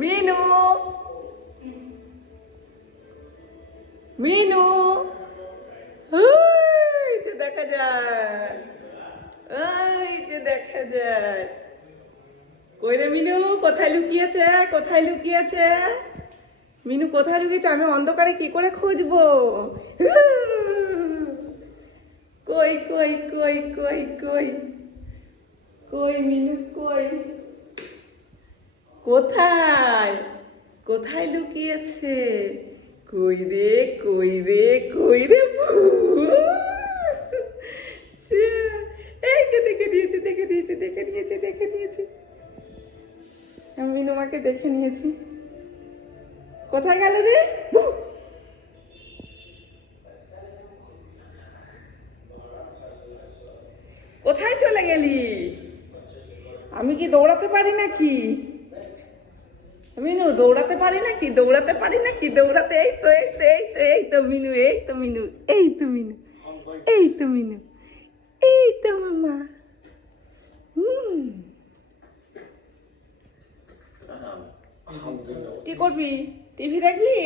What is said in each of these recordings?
মিনু মিনু ওই যে দেখা যায়, ওই যে দেখা যায়। কই রে মিনু, কোথায় লুকিয়েছে? কোথায় লুকিয়েছে মিনু? কোথায় লুকিয়েছে? আমি অন্ধকারে কি করে খুঁজবো? কই কই কই কই কই কই মিনু কই? কোথায় কোথায় লুকিয়েছে? কই রে কই রে কই রে? এই যে দেখে নিয়েছি দেখে নিয়েছি দেখে নিয়েছি দেখে নিয়েছি, আমি মিনুমাকে দেখে নিয়েছি। কোথায় গেল রে? কোথায় চলে গেলি? আমি কি দৌড়াতে পারি নাকি মিনু? দৌড়াতে পারি নাকি? দৌড়াতে পারি নাকি? দৌড়াতে, এই তো এই তো এই তো এই তো মিনু, এই তো মিনু, এই তো মিনু, এই তো মিনু, এই তো মামা। কি করবি? টিভি দেখবি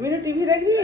মিনু? টিভি দেখবি?